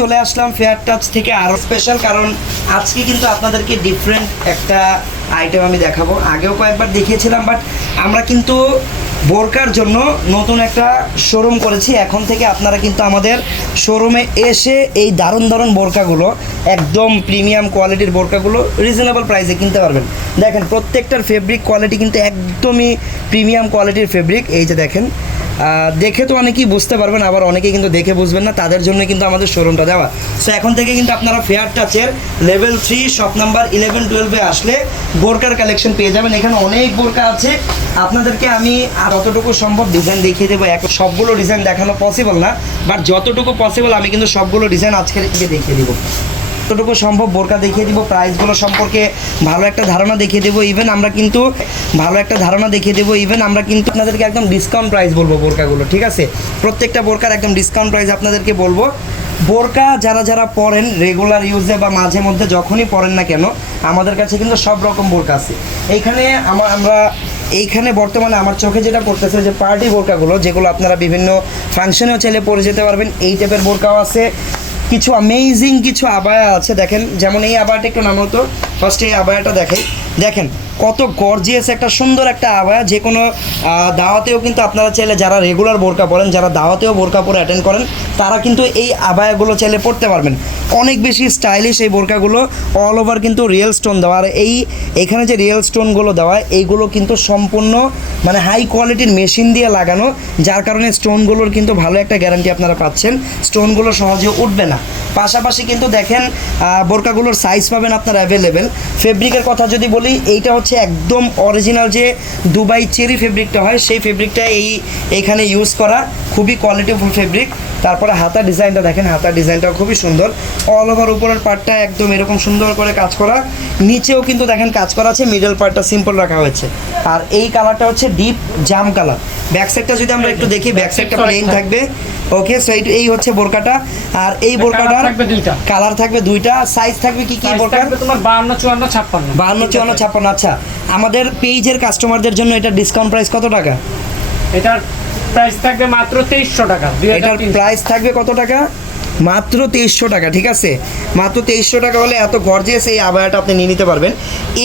চলে আসলাম fair touch থেকে আরও স্পেশাল কারণ আজকে কিন্তু আপনাদেরকে ডিফারেন্ট একটা আইটেম আমি দেখাবো। আগেও কয়েকবার দেখিয়েছিলাম বাট আমরা কিন্তু বোরকার জন্য নতুন একটা শোরুম করেছি। এখন থেকে আপনারা কিন্তু আমাদের শোরুমে এসে এই দারুণ দারুণ বোরকাগুলো, একদম প্রিমিয়াম কোয়ালিটির বোরকাগুলো রিজনেবল প্রাইসে কিনতে পারবেন। দেখেন, প্রত্যেকটার ফেব্রিক কোয়ালিটি কিন্তু একদমই প্রিমিয়াম কোয়ালিটির ফেব্রিক এই যে দেখেন দেখে তো অনেকেই বুঝতে পারবেন, আবার অনেকেই কিন্তু দেখে বুঝবেন না, তাদের জন্য কিন্তু আমাদের শোরুমটা দেওয়া। সো এখন থেকে কিন্তু আপনারা fair টাচের level three shop number eleven টুয়েলভে আসলে বোরকার কালেকশন পেয়ে যাবেন। এখানে অনেক বোরকা আছে। আপনাদেরকে আমি আর যতটুকু সম্ভব ডিজাইন দেখিয়ে দেবো। এক সবগুলো ডিজাইন দেখানো পসিবল না বাট যতটুকু পসিবল আমি কিন্তু সবগুলো ডিজাইন আজকে দেখিয়ে দিব। যতটুকু সম্ভব বোরকা দেখিয়ে দিব প্রাইসগুলো সম্পর্কে ভালো একটা ধারণা দেখিয়ে দেবো। ইভেন আমরা কিন্তু ভালো একটা ধারণা দেখিয়ে দেবো। ইভেন আমরা কিন্তু আপনাদেরকে একদম ডিসকাউন্ট প্রাইস বলব বোরকাগুলো, ঠিক আছে? প্রত্যেকটা বোরকার একদম ডিসকাউন্ট প্রাইস আপনাদেরকে বলব। বোরকা যারা যারা পরেন রেগুলার ইউজে বা মাঝে মধ্যে যখনই পরেন না কেন, আমাদের কাছে কিন্তু সব রকম বোরকা আছে। এইখানে আমার আমরা এইখানে বর্তমানে আমার চোখে যেটা পড়তেছে যে পার্টি বোরকাগুলো, যেগুলো আপনারা বিভিন্ন ফাংশনেও চাইলে পরে যেতে পারবেন, এই টাইপের বোরকাও আছে। কিছু অ্যামেজিং কিছু আবায়া আছে, দেখেন, যেমন এই আবায়াটা একটু নাম হতো ফার্স্টে এই আবায়াটা দেখাই দেখেন কত গর্জিয়াস একটা সুন্দর একটা আবায়া যে কোনো দাওয়াতেও কিন্তু আপনারা চাইলে যারা রেগুলার বোরকা পরেন, যারা দাওয়াতেও বোরকা পরে অ্যাটেন্ড করেন, তারা কিন্তু এই আবায়াগুলো চাইলে পড়তে পারবেন। অনেক বেশি স্টাইলিশ এই বোরকাগুলো অল ওভার কিন্তু রিয়েল স্টোন দেওয়া। আর এই, এখানে যে রিয়েল স্টোনগুলো দেওয়া, এইগুলো কিন্তু সম্পূর্ণ মানে হাই কোয়ালিটির মেশিন দিয়ে লাগানো, যার কারণে স্টোনগুলোর কিন্তু ভালো একটা গ্যারান্টি আপনারা পাচ্ছেন। স্টোনগুলো সহজে উঠবে না। পাশাপাশি কিন্তু দেখেন বোরকাগুলোর সাইজ পাবেন আপনার অ্যাভেলেবেল ফেব্রিকের কথা যদি বলি, এইটা হচ্ছে একদম অরিজিনাল যে দুবাই চেরি ফেব্রিকটা হয় সেই ফেব্রিকটা এই এখানে ইউজ করা। খুবই কোয়ালিটিফুল ফেব্রিক তারপরে হাতা ডিজাইনটা দেখেন হাতা ডিজাইনটাও খুবই সুন্দর। অল ওভার উপরের পার্টটা একদম এরকম সুন্দর করে কাজ করা। নিচেও কিন্তু দেখেন কাজ করা আছে মিডল পার্টটা সিম্পল রাখা হয়েছে। আর এই কালারটা হচ্ছে ডিপ জাম কালার ব্যাক সাইডটা যদি আমরা একটু দেখি ব্যাক সাইডটা প্লেন থাকবে। ওকে সো এই হচ্ছে বোরকাটা। আর এই বোরকাটার। কালার থাকবে দুইটা। সাইজ থাকবে কি কি বোরকা বোরকার? তোমার বাহান্ন চুয়ান্ন ছাপ্পান্ন। বাহান্ন চুয়ান্ন ছাপ্পান্ন আচ্ছা। আমাদের পেজের কাস্টমারদের জন্য এটা ডিসকাউন্ট প্রাইস কত টাকা? এটার প্রাইস থাকবে মাত্র 2300 টাকা এটার প্রাইস থাকবে কত টাকা? মাত্র তেইশশো টাকা ঠিক আছে? মাত্র তেইশশো টাকা হলে এত গর্জিয়াস এই আবায়াটা আপনি নিয়ে নিতে পারবেন।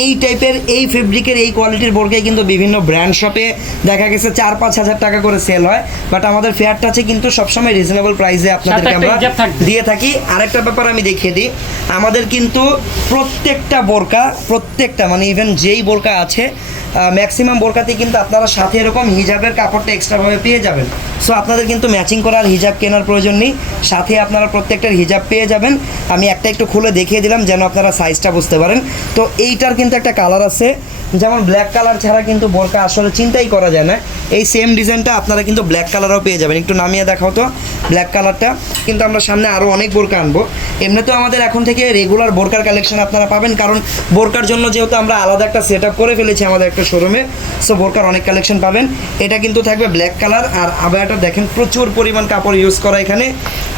এই টাইপের এই ফেব্রিকের এই কোয়ালিটির বোরকে কিন্তু বিভিন্ন ব্র্যান্ড শপে দেখা গেছে চার পাঁচ হাজার টাকা করে সেল হয়। বাট আমাদের ফেয়ার টাচে কিন্তু সবসময় রিজনেবল প্রাইসে আপনাদেরকে আমরা দিয়ে থাকি। আরেকটা ব্যাপার আমি দেখিয়ে দিই। আমাদের কিন্তু প্রত্যেকটা বোরকা প্রত্যেকটা মানে ইভেন যেই বোরকা আছে ম্যাক্সিমাম বোরকাতে কিন্তু আপনারা সাথে এরকম হিজাবের কাপড়টা এক্সট্রাভাবে পেয়ে যাবেন। সো আপনাদের কিন্তু ম্যাচিং করার, হিজাব কেনার প্রয়োজন নেই। সাথে আপনারা প্রত্যেকটার হিজাব পেয়ে যাবেন। আমি একটা একটু খুলে দেখিয়ে দিলাম যেন আপনারা সাইজটা বুঝতে পারেন। তো, এইটার কিন্তু একটা কালার আছে। যেমন ব্ল্যাক কালার ছাড়া কিন্তু বোরকা আসলে চিন্তাই করা যায় না। এই সেম ডিজাইনটা আপনারা কিন্তু ব্ল্যাক কালারও পেয়ে যাবেন। একটু নামিয়ে দেখাও তো ব্ল্যাক কালারটা কিন্তু আমরা সামনে আরও অনেক বোরকা আনব। এমনিতেও আমাদের এখন থেকে রেগুলার বোরকার কালেকশন আপনারা পাবেন। কারণ বোরকার জন্য যেহেতু আমরা আলাদা একটা সেট করে ফেলেছি, আমাদের একটা শোরুমে সো বোরকার অনেক কালেকশন পাবেন। এটা কিন্তু থাকবে ব্ল্যাক কালার আর আবায়াটা দেখেন প্রচুর পরিমাণ কাপড় ইউজ করা এখানে।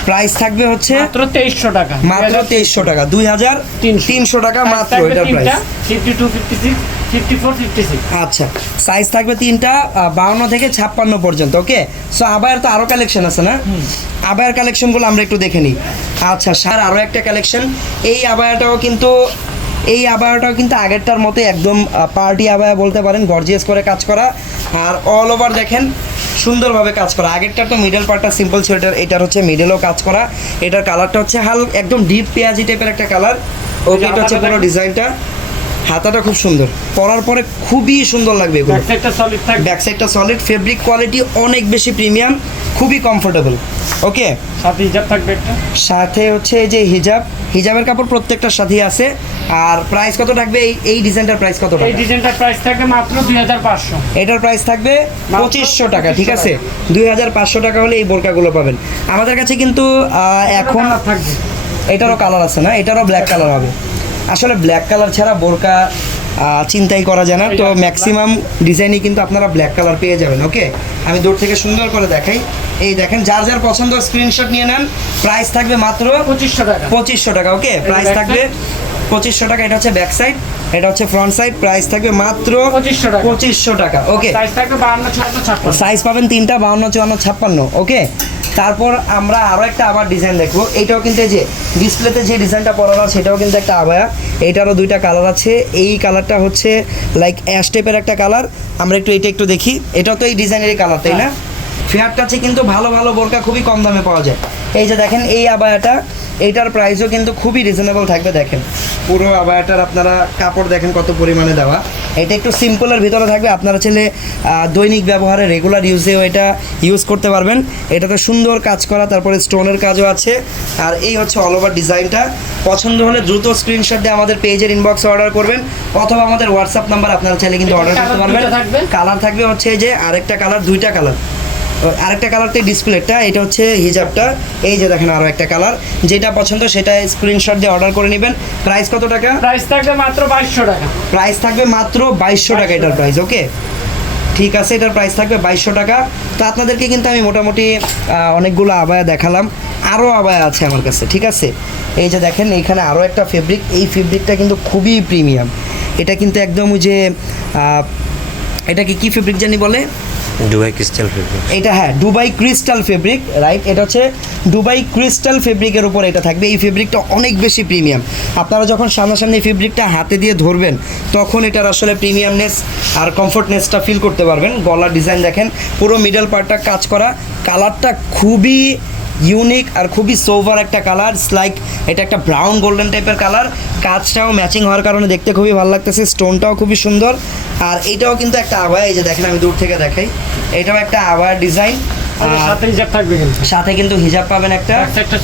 প্রাইস থাকবে হচ্ছে মাত্র তেইশশো টাকা। মাত্র তেইশশো টাকা দুই হাজার তিনশো। তিনশো টাকা মাত্র এটার প্রাইস আচ্ছা সাইজ থাকবে তিনটা বাউন্ন থেকে ছাপ্পান্ন পর্যন্ত ওকে সো আবায়ের তো আরও কালেকশন আছে না? আবায়ের কালেকশনগুলো আমরা একটু দেখে নিই। আচ্ছা স্যার আরও একটা কালেকশন এই আবায়াটাও কিন্তু এই আবায়াটাও কিন্তু আগেরটার মতো একদম পার্টি আবায়া বলতে পারেন গর্জিয়াস করে কাজ করা। আর অল ওভার দেখেন সুন্দরভাবে কাজ করা। আগেরটা তো মিডল পার্টটা সিম্পল ছিল এটার এটার হচ্ছে মিডলও কাজ করা। এটার কালারটা হচ্ছে হাল একদম ডিপ পেঁয়াজি টাইপের একটা কালার ওকে এটা হচ্ছে পুরো ডিজাইনটা হাতাটা খুব সুন্দর। পরার পরে খুবই সুন্দর লাগবে এগুলো। ব্যাক সাইডটা সলিড ফেব্রিক কোয়ালিটি অনেক বেশি প্রিমিয়াম খুবই কমফোর্টেবল ওকে? সাথে হিজাব থাকবে একটা। সাথে হচ্ছে এই যে হিজাব হিজাবের কাপড় প্রত্যেকটার সাথেই আছে। আর প্রাইস কত থাকবে? এই এই ডিজাইনটার প্রাইস কত এই ডিজাইনটার প্রাইস থাকবে মাত্র দুই হাজার পাঁচশো। এটার প্রাইস থাকবে পঁচিশশো টাকা ঠিক আছে? দুই হাজার পাঁচশো টাকা হলে এই বোরকাগুলো পাবেন। আমাদের কাছে কিন্তু এখন এটারও কালার আছে না? এটারও ব্ল্যাক কালার হবে। আসলে ব্ল্যাক কালার ছাড়া বোরকা চিন্তাই করা যায় না। তো ম্যাক্সিমাম ডিজাইনই কিন্তু আপনারা ব্ল্যাক কালার পেয়ে যাবেন ওকে আমি দূর থেকে সুন্দর করে দেখাই। এই দেখেন যার যার পছন্দ স্ক্রিনশট নিয়ে নেন প্রাইস থাকবে মাত্র পঁচিশশো টাকা। পঁচিশশো টাকা ওকে প্রাইস থাকবে পঁচিশশো টাকা এটা হচ্ছে ব্যাক সাইড এটা হচ্ছে ফ্রন্ট সাইড প্রাইস থাকবে মাত্র 2500 টাকা। পঁচিশশো টাকা ওকে সাইজ পাবেন তিনটা বাউন্ন চুয়ান্ন ছাপ্পান্ন ওকে তারপর আমরা আরও একটা আবার ডিজাইন দেখব। এটাও কিন্তু যে ডিসপ্লেতে যে ডিজাইনটা পরানো সেটাও কিন্তু একটা আবায়া। এইটারও দুইটা কালার আছে। এই কালারটা হচ্ছে লাইক অ্যাশ টাইপের একটা কালার আমরা একটু এটা একটু দেখি। এটাও তো এই ডিজাইনেরই কালার তাই না? ফেয়ার কাছে কিন্তু ভালো ভালো বোরকা খুবই কম দামে পাওয়া যায়। এই যে দেখেন এই আবায়াটা এইটার প্রাইসও কিন্তু খুবই রিজনেবল থাকবে দেখেন। পুরো আবায়াটার আপনারা কাপড় দেখেন কত পরিমাণে দেওয়া। এটা একটু সিম্পলের ভিতরে থাকবে আপনারা ছেলে দৈনিক ব্যবহারে রেগুলার ইউজেও এটা ইউজ করতে পারবেন। এটাতে সুন্দর কাজ করা তারপরে স্টোনের কাজও আছে। আর এই হচ্ছে অল ওভার ডিজাইনটা পছন্দ হলে দ্রুত স্ক্রিনশট দিয়ে আমাদের পেজের ইনবক্সে অর্ডার করবেন অথবা আমাদের হোয়াটসঅ্যাপ নাম্বার আপনারা চাইলে কিন্তু অর্ডার করতে পারবেন। কালার থাকবে। হচ্ছে এই যে আরেকটা কালার দুইটা কালার আরেকটা কালার তো ডিসপ্লেটা এটা হচ্ছে হিজাবটা। এই যে দেখেন আরও একটা কালার। যেটা পছন্দ সেটা স্ক্রিনশট দিয়ে অর্ডার করে নেবেন। প্রাইস কত টাকা? প্রাইস থাকবে মাত্র বাইশশো টাকা। প্রাইস থাকবে মাত্র বাইশশো টাকা এটার প্রাইস ওকে ঠিক আছে এটার প্রাইস থাকবে বাইশশো টাকা। তো আপনাদেরকে কিন্তু আমি মোটামুটি অনেকগুলো আবায়া দেখালাম। আরও আবায়া আছে আমার কাছে ঠিক আছে? এই যে দেখেন এইখানে আরও একটা ফেব্রিক এই ফেব্রিকটা কিন্তু খুবই প্রিমিয়াম এটা কিন্তু একদম ওই যে এটাকে কি ফেব্রিক জানি বলে? দুবাই ক্রিস্টাল ফেব্রিক এটা হ্যাঁ দুবাই ক্রিস্টাল ফেব্রিক রাইট এটা হচ্ছে দুবাই ক্রিস্টাল ফেব্রিকের উপর এটা থাকবে। এই ফেব্রিকটা অনেক বেশি প্রিমিয়াম আপনারা যখন সামনাসামনি ফেব্রিকটা হাতে দিয়ে ধরবেন, তখন এটার আসলে প্রিমিয়ামনেস আর কমফোর্টনেসটা ফিল করতে পারবেন। গলার ডিজাইন দেখেন, পুরো মিডল পার্টটা কাজ করা। কালারটা খুবই ইউনিক আর খুবই সোভার একটা কালার লাইক এটা একটা ব্রাউন গোল্ডেন টাইপের কালার কাজটাও ম্যাচিং হওয়ার কারণে দেখতে খুবই ভালো লাগতেছে স্টোনটাও খুবই সুন্দর। আর এটাও কিন্তু একটা আবায়া এই যে দেখেন আমি দূর থেকে দেখাই। এটাও একটা আবায়া ডিজাইন আর সাথে হিসাব থাকবে কিন্তু। সাথে কিন্তু হিজাব পাবেন একটা।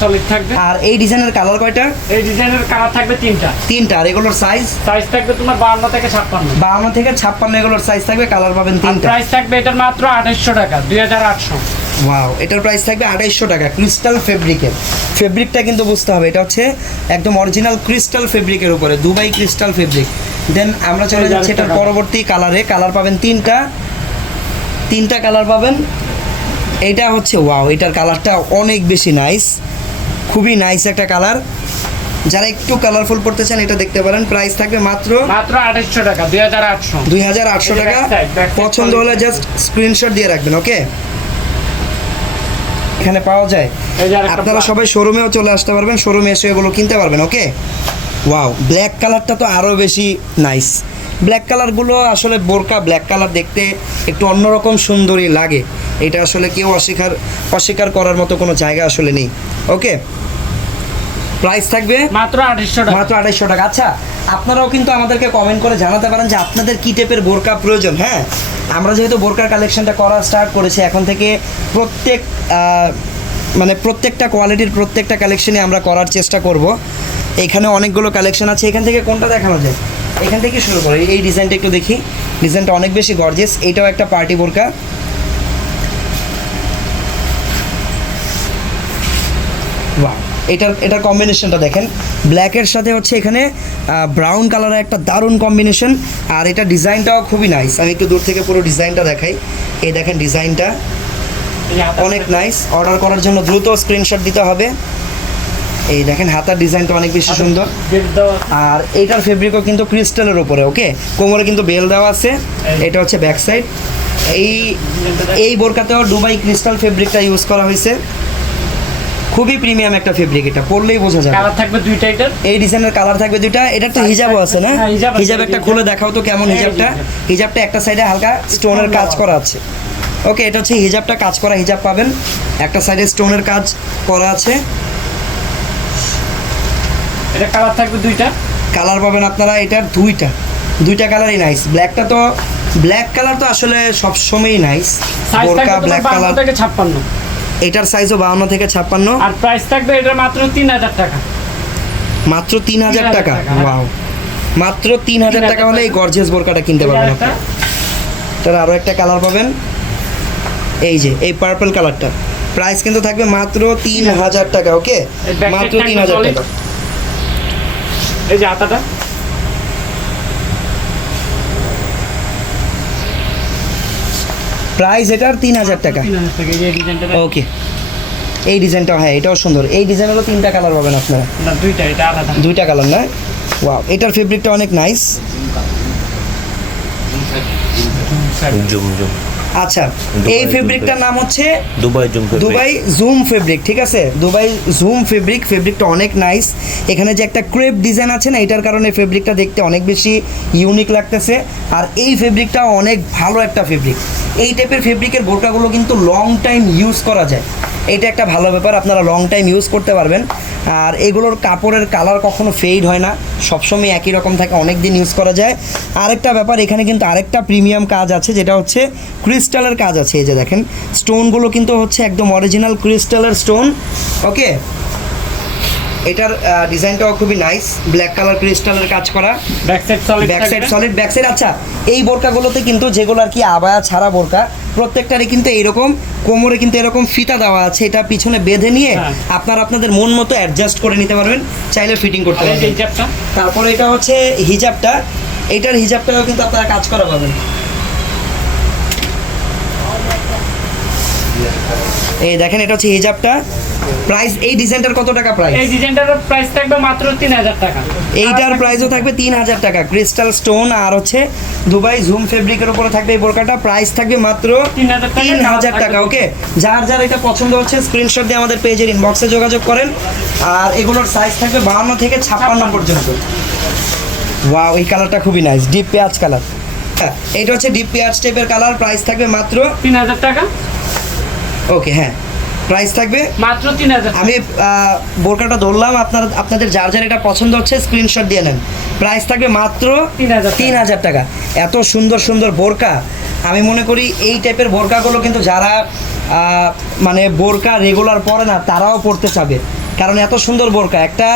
সলিড থাকবে। আর এই ডিজাইনের কালার কয়টা? এই ডিজাইনের কালার থাকবে তিনটা। তিনটা আর এগুলোর সাইজ সাইজ থাকবে তোমার বান্ন থেকে ছাপ্পান্ন। বাউন্ন থেকে ছাপ্পান্ন এগুলোর সাইজ থাকবে কালার পাবেন তিনটা। প্রাইস থাকবে এটার মাত্র আঠাশশো টাকা দুই হাজার আটশো। ওয়াও এটার প্রাইস থাকবে আড়াইশো টাকা ক্রিস্টাল ফেব্রিকের ফেব্রিকটা কিন্তু বুঝতে হবে এটা হচ্ছে একদম অরিজিনাল ক্রিস্টাল ফেব্রিকের উপরে দুবাই ক্রিস্টাল ফেব্রিক দেন আমরা চলে যাচ্ছি এটার পরবর্তী কালারে কালার পাবেন তিনটা। তিনটা কালার পাবেন। এটা হচ্ছে ওয়াও এটার কালারটা অনেক বেশি নাইস খুবই নাইস একটা কালার যারা একটু কালারফুল পড়তে চান এটা দেখতে পারেন প্রাইস থাকবে মাত্র মাত্র আঠাশশো টাকা দুই হাজার আটশো। দুই হাজার আটশো এই যে টাকা পছন্দ হলে জাস্ট স্ক্রিনশট দিয়ে রাখবেন ওকে এখানে পাওয়া যায়? আপনারা সবাই শোরুমেও চলে আসতে পারবেন শোরুমে এসে এগুলো কিনতে পারবেন ওকে ওয়াও ব্ল্যাক কালারটা তো আরও বেশি নাইস ব্ল্যাক কালারগুলো আসলে বোরকা ব্ল্যাক কালার দেখতে একটু অন্যরকম সুন্দরী লাগে। এটা আসলে কেউ অস্বীকার অস্বীকার করার মতো কোনো জায়গা আসলে নেই ওকে প্রাইস থাকবে মাত্র আঠাশশো টাকা। মাত্র আড়াইশো টাকা। আচ্ছা আপনারাও কিন্তু আমাদেরকে কমেন্ট করে জানাতে পারেন যে আপনাদের কী টাইপের বোরকা প্রয়োজন হ্যাঁ? আমরা যেহেতু বোরকার কালেকশনটা করা স্টার্ট করেছি, এখন থেকে প্রত্যেক মানে প্রত্যেকটা কোয়ালিটির প্রত্যেকটা কালেকশনে আমরা করার চেষ্টা করব। এখানে অনেকগুলো কালেকশন আছে, এখান থেকে কোনটা দেখানো যায়? এখান থেকে শুরু করি, এই ডিজাইনটা একটু দেখি। ডিজাইনটা অনেক বেশি গর্জেস এটাও একটা পার্টি বোরকা। বাহ এটার এটার কম্বিনেশনটা দেখেন। ব্ল্যাকের সাথে হচ্ছে এখানে ব্রাউন কালারের একটা দারুণ কম্বিনেশন আর এটা ডিজাইনটাও খুবই নাইস আমি একটু দূর থেকে পুরো ডিজাইনটা দেখাই। এই দেখেন ডিজাইনটা অনেক নাইস অর্ডার করার জন্য দ্রুত স্ক্রিনশট দিতে হবে। এই দেখেন হাতার ডিজাইনটা অনেক বেশি সুন্দর। আর এটার ফেব্রিকও কিন্তু ক্রিস্টালের ওপরে ওকে কোমরে কিন্তু বেল দেওয়া আছে। এটা হচ্ছে ব্যাক সাইড এই এই বোরকাতেও দুবাই ক্রিস্টাল ফেব্রিকটা ইউজ করা হয়েছে। খুবই প্রিমিয়াম একটা ফেব্রিক এটা পরলেই বোঝা যাবে। কালার থাকবে দুইটা এটার? এই ডিজাইনের কালার থাকবে দুইটা এটার তো হিজাবও আছে না? হ্যাঁ, হিজাব একটা খুলে দেখাও তো কেমন হ্যাঁ, হিজাবটা হিজাবটা একটা সাইডে হালকা স্টোনের কাজ করা আছে। ওকে এটা হচ্ছে হিজাবটা কাজ করা হিজাব পাবেন। একটা সাইডে স্টোনের কাজ করা আছে। এটা কালার থাকবে দুইটা? কালার পাবেন আপনারা এটার দুইটা। দুইটা কালারই নাইস ব্ল্যাকটা তো ব্ল্যাক কালার তো আসলে সবসময়ই নাইস বোরকা ব্ল্যাক কালার থেকে ছাপ্পান্ন। এটার সাইজও বাউন্ন থেকে ছাপ্পান্ন। আর প্রাইস থাকবে এটা মাত্র তিন হাজার টাকা। মাত্র তিন হাজার 3,000 টাকা? টাকা, হ্যাঁ। ওয়াও মাত্র তিন হাজার 3,000 টাকা হলে এই টাকা। গর্জিয়াস বোরকাটা কিনতে পারবেন তার আরও একটা কালার পাবেন। এই যে এই পার্পল কালারটা প্রাইস কিন্তু থাকবে মাত্র তিন হাজার টাকা ওকে মাত্র তিন হাজার। টাকা। এই যে হাতাটা। প্রাইস এটার তিন হাজার টাকা। ওকে এই ডিজাইনটা হ্যাঁ এটাও সুন্দর। এই ডিজাইনেরও তিনটা কালার পাবেন আপনারা। দুইটা দুইটা কালার না? ওয়াও এটার ফেব্রিকটা অনেক নাইস জুম জুম আচ্ছা এই ফেব্রিকটার নাম হচ্ছে Dubai zoom Dubai zoom fabric ঠিক আছে? দুবাই জুম ফেব্রিক ফেব্রিকটা অনেক নাইস এখানে যে একটা ক্রেপ ডিজাইন আছে না এটার কারণে ফেব্রিকটা দেখতে অনেক বেশি ইউনিক লাগতেছে। আর এই ফেব্রিকটা অনেক ভালো একটা ফেব্রিক এই টাইপের ফেব্রিকের গোটাগুলো কিন্তু লং টাইম ইউজ করা যায়। এটা একটা ভালো ব্যাপার, আপনারা লং টাইম ইউজ করতে পারবেন। আর এগুলোর কাপড়ের কালার কখনো ফেড হয় না, সবসময় একই রকম থাকে অনেক দিন ইউজ করা যায়। আরেকটা ব্যাপার, এখানে কিন্তু আরেকটা প্রিমিয়াম কাজ আছে, যেটা হচ্ছে ক্রিস্টালের কাজ আছে, এই যে দেখেন। স্টোনগুলো কিন্তু হচ্ছে একদম অরিজিনাল ক্রিস্টালের স্টোন ওকে এটার ডিজাইনটাও খুবই নাইস ব্ল্যাক কালার ক্রিস্টালের কাজ করা। Back side solid back side solid back side আচ্ছা এই বোরকাগুলোতে কিন্তু যেগুলো আর কি আবায়া ছাড়া বোরকা প্রত্যেকটারই কিন্তু এরকম কোমরে কিন্তু এরকম ফিতা দেওয়া আছে এটা পিছনে বেঁধে নিয়ে হ্যাঁ। আপনারা আপনাদের মন মতো অ্যাডজাস্ট করে নিতে পারবেন চাইলে ফিটিং করতে পারবেন। হিজাবটা তারপরে এটা হচ্ছে হিজাবটা এটার হিজাবটাও কিন্তু আপনারা কাজ করা পাবেন। এই দেখেন এটা হচ্ছে হিজাবটা। প্রাইস এই ডিজাইনটার কত টাকা প্রাইস এই ডিজাইনটার প্রাইস থাকবে মাত্র তিন হাজার টাকা। এইটার প্রাইসও থাকবে তিন হাজার টাকা। ক্রিস্টাল স্টোন আর হচ্ছে দুবাই জুম ফেব্রিকের উপরে থাকবে এই বোরকাটা। প্রাইস থাকবে মাত্র 3,000 টাকা। ওকে যার যার এটা পছন্দ হচ্ছে স্ক্রিনশট দিয়ে আমাদের পেজের ইনবক্সে যোগাযোগ করেন। আর এগুলোর সাইজ থাকবে বাহান্ন থেকে ছাপ্পান্ন পর্যন্ত। ওয়াও এই কালারটা খুবই নাইস ডিপ পেঁয়াজ কালার এটা হচ্ছে ডিপ পেঁয়াজ টাইপের কালার প্রাইস থাকবে মাত্র তিন হাজার টাকা। ওকে হ্যাঁ। প্রাইস থাকবে? মাত্র তিন হাজার আমি বোরকাটা ধরলাম আপনার আপনাদের যার যার এটা পছন্দ হচ্ছে স্ক্রিনশট দিয়ে নেন। প্রাইস থাকবে মাত্র 3,000 টাকা। তিন হাজার টাকা। এত সুন্দর সুন্দর বোরকা। আমি মনে করি এই টাইপের বোরকাগুলো কিন্তু যারা মানে বোরকা রেগুলার পরে না তারাও পড়তে চাবে। কারণ এত সুন্দর বোরকা। একটা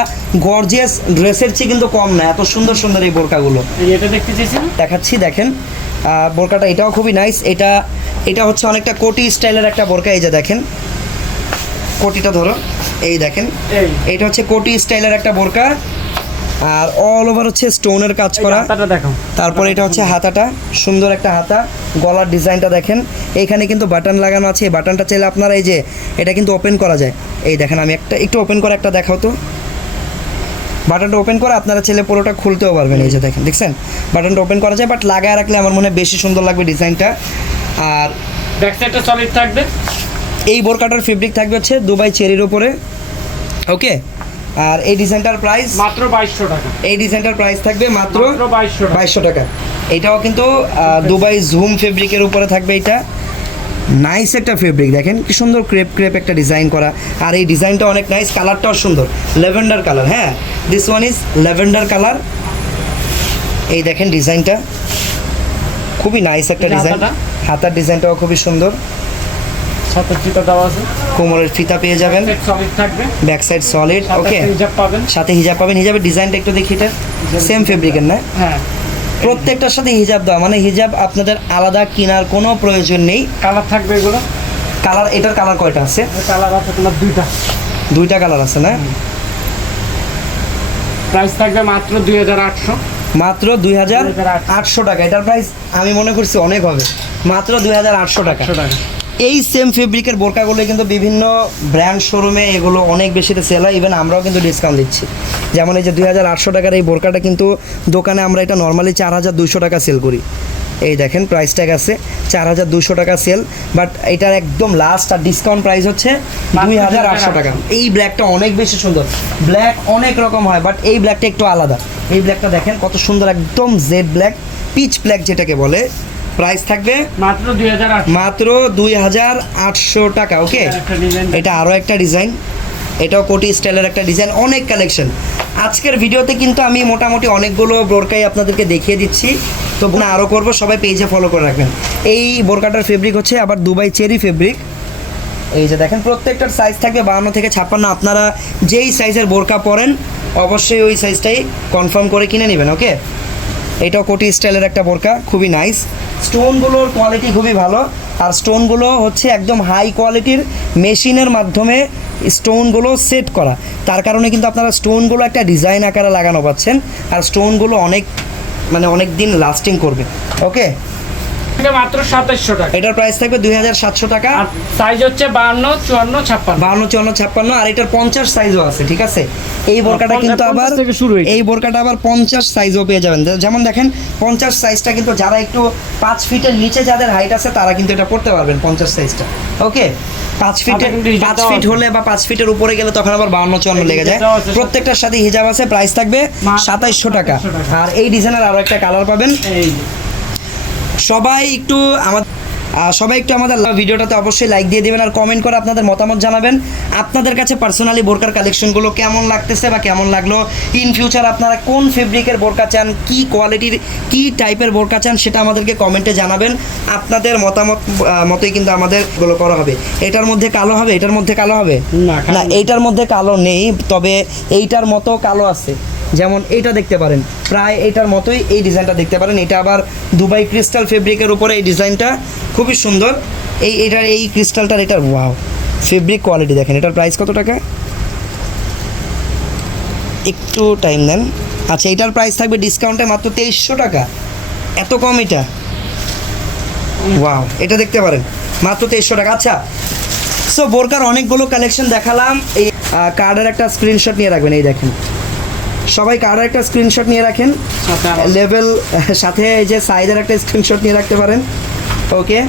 গর্জিয়াস ড্রেসের চেয়ে কিন্তু কম না এত সুন্দর সুন্দর এই বোরকাগুলো। এটা দেখতে দেখাচ্ছি দেখেন। বোরকাটা এটাও খুবই নাইস এটা এটা হচ্ছে অনেকটা কোটি স্টাইলের একটা বোরকা এই যে দেখেন। কোটিটা ধরো এই দেখেন। এটা হচ্ছে কোটি স্টাইলের একটা বোরকা আর অল ওভার হচ্ছে স্টোনের কাজ করা। তারপর এটা হচ্ছে হাতাটা সুন্দর একটা হাতা। গলার ডিজাইনটা দেখেন। এইখানে কিন্তু বাটন লাগানো আছে। এই বাটনটা চাইলে আপনারা এই যে এটা কিন্তু ওপেন করা যায়। এই দেখেন আমি একটা একটু ওপেন করে একটা দেখাও তো। বাটনটা ওপেন করে আপনারা চাইলে পুরোটা খুলতেও পারবেন। এই যে দেখেন দেখছেন? বাটনটা ওপেন করা যায় বাট লাগায় রাখলে আমার মনে হয় বেশি সুন্দর লাগবে ডিজাইনটা। আর ব্যাক সাইডটা সলিড থাকবে। এই বোরকাটার ফেব্রিক থাকবে হচ্ছে দুবাই চেরির উপরে ওকে আর এই ডিজাইনটার প্রাইস মাত্র বাইশশো টাকা। এই ডিজাইনটার প্রাইস থাকবে মাত্র বাইশশো টাকা। এটাও কিন্তু দুবাই জুম ফেব্রিকের উপরে থাকবে এটা। নাইস একটা ফেব্রিক দেখেন কি সুন্দর ক্রেপ ক্রেপ একটা ডিজাইন করা। আর এই ডিজাইনটা অনেক নাইস কালারটাও সুন্দর। ল্যাভেন্ডার কালার হ্যাঁ? This one is lavender colour এই দেখেন ডিজাইনটা খুবই নাইস একটা ডিজাইন হাতার ডিজাইনটাও খুবই সুন্দর। সাথে ফিতা দেওয়া আছে। কোমরের ফিতা পেয়ে যাবেন। সলিড থাকবে। ব্যাক সাইড সলিড ওকে হিজাব পাবেন। সাথে হিজাব পাবেন। হিজাবের ডিজাইনটা একটু দেখি এটা। সেম ফেব্রিকের না? হ্যাঁ। প্রত্যেকটার সাথে হিজাব দেওয়া। মানে হিজাব আপনাদের আলাদা কেনার কোনো প্রয়োজন নেই। কালার থাকবে এগুলো? কালার এটার কালার কয়টা আছে? কালার আছে তোমার দুইটা। দুইটা কালার আছে না? প্রাইস থাকবে মাত্র দুই হাজার আটশো। মাত্র দুই হাজার আটশো টাকা। এটার প্রাইস আমি মনে করছি অনেক হবে। মাত্র দুই হাজার আটশো টাকা। এই সেম ফেব্রিকের বোরকাগুলো কিন্তু বিভিন্ন ব্র্যান্ড শোরুমে এগুলো অনেক বেশিতে সেল হয়। ইভেন আমরাও কিন্তু ডিসকাউন্ট দিচ্ছি। যেমন এই যে দুই হাজার আটশো টাকার এই বোরকাটা কিন্তু দোকানে আমরা এটা নর্মালি চার হাজার দুশো টাকা সেল করি। এই দেখেন প্রাইস ট্যাগ আছে চার হাজার দুশো টাকা সেল বাট এটার একদম লাস্ট আর ডিসকাউন্ট প্রাইস হচ্ছে দুই হাজার আটশো টাকা। এই ব্ল্যাকটা অনেক বেশি সুন্দর। ব্ল্যাক অনেক রকম হয় বাট এই ব্ল্যাকটা একটু আলাদা। এই ব্ল্যাকটা দেখেন কত সুন্দর একদম জেড ব্ল্যাক পিচ ব্ল্যাক যেটাকে বলে। প্রাইস থাকবে মাত্র দুই হাজার আটশো। মাত্র দুই হাজার আটশো টাকা ওকে এটা আরও একটা ডিজাইন এটাও কোটি স্টাইলের একটা ডিজাইন অনেক কালেকশন আজকের ভিডিওতে কিন্তু আমি মোটামুটি অনেকগুলো বোরকাই আপনাদেরকে দেখিয়ে দিচ্ছি। তো না আরও করব, সবাই পেজে ফলো করে রাখবেন। এই বোরকাটার ফেব্রিক হচ্ছে আবার দুবাই চেরি ফেব্রিক এই যে দেখেন প্রত্যেকটার সাইজ থাকবে বাহান্ন থেকে ছাপ্পান্ন। আপনারা যেই সাইজের বোরকা পরেন, অবশ্যই ওই সাইজটাই কনফার্ম করে কিনে নেবেন ওকে এটাও কোটি স্টাইলের একটা বোরকা, খুবই নাইস স্টোনগুলোর কোয়ালিটি খুবই ভালো। আর স্টোনগুলো হচ্ছে একদম হাই কোয়ালিটির মেশিনের মাধ্যমে স্টোনগুলো সেট করা। তার কারণে কিন্তু আপনারা স্টোনগুলো একটা ডিজাইন আকারে লাগানো পাচ্ছেন। আর স্টোনগুলো অনেক মানে অনেক দিন লাস্টিং করবে। ওকে মাত্র সাতাইশশো টাকা। এটার প্রাইস থাকবে দুই হাজার সাতশো টাকা। সাইজ হচ্ছে বাহান্ন চুয়ান্ন ছাপ্পান্ন। বাহান্ন চুয়ান্ন ছাপ্পান্ন আর এটার পঞ্চাশ সাইজও আছে ঠিক আছে? এই বোরকাটা কিন্তু আবার থেকে শুরু এই বোরকাটা আবার পঞ্চাশ সাইজও পেয়ে যাবেন। যেমন দেখেন পঞ্চাশ সাইজটা কিন্তু যারা একটু পাঁচ ফিটের নিচে যাদের হাইট আছে তারা কিন্তু এটা পড়তে পারবেন পঞ্চাশ সাইজটা ওকে? পাঁচ ফিটের পাঁচ ফিট হলে বা পাঁচ ফিটের উপরে গেলে তখন আবার বাহান্ন চুয়ান্ন লেগে যায়। প্রত্যেকটার সাথে হিজাব আছে প্রাইস থাকবে সাতাইশশো টাকা। আর এই ডিজাইনের আরও একটা কালার পাবেন। সবাই একটু আমাদের সবাই একটু আমাদের ভিডিওটাতে অবশ্যই লাইক দিয়ে দেবেন আর কমেন্ট করে আপনাদের মতামত জানাবেন। আপনাদের কাছে পার্সোনালি বোরকার কালেকশনগুলো কেমন লাগতেছে বা কেমন লাগল? ইন ফিউচার আপনারা কোন ফেব্রিকের বোরকা চান? কি কোয়ালিটির কি টাইপের বোরকা চান? সেটা আমাদেরকে কমেন্টে জানাবেন। আপনাদের মতামত মতোই কিন্তু আমাদেরগুলো করা হবে। এটার মধ্যে কালো হবে? এটার মধ্যে কালো হবে? না, এইটার মধ্যে কালো নেই তবে এইটার মতো কালো আছে। যেমন এইটা দেখতে পারেন। প্রায় এইটার মতোই এই ডিজাইনটা দেখতে পারেন। এটা আবার দুবাই ক্রিস্টাল ফেব্রিকের উপরে এই ডিজাইনটা। খুবই সুন্দর। এই এটার এই ক্রিস্টালটার এটার, ওয়াও, ফেব্রিক কোয়ালিটি দেখেন। এটার প্রাইস কত টাকা? একটু টাইম দেন। আচ্ছা এটার প্রাইস থাকবে ডিসকাউন্টে মাত্র তেইশশো টাকা। এত কম এটা? ওয়াও, এটা দেখতে পারেন। মাত্র তেইশশো টাকা। আচ্ছা সো বোরকার অনেকগুলো কালেকশন দেখালাম। এই কার্ডের একটা স্ক্রিনশট নিয়ে রাখবেন। এই দেখেন। সবাই কার্ডের একটা স্ক্রিনশট নিয়ে রাখেন। লেভেল সাথে এই যে সাইজের একটা স্ক্রিনশট নিয়ে রাখতে পারেন। Okay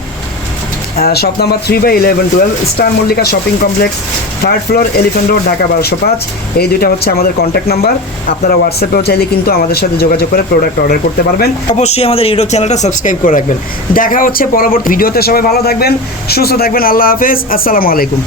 shop number three by eleven twelve star Mallika shopping complex third floor elephant road Dhaka বারোশো পাঁচ। এই দুইটা হচ্ছে আমাদের কন্ট্যাক্ট নাম্বার আপনারা হোয়াটসঅ্যাপেও চাইলে কিন্তু আমাদের সাথে যোগাযোগ করে প্রোডাক্ট অর্ডার করতে পারবেন। অবশ্যই আমাদের ইউটিউব চ্যানেলটা সাবস্ক্রাইব করে রাখবেন। দেখা হচ্ছে পরবর্তী ভিডিওতে সবাই ভালো থাকবেন সুস্থ থাকবেন আল্লাহ হাফেজ আসসালামু আলাইকুম।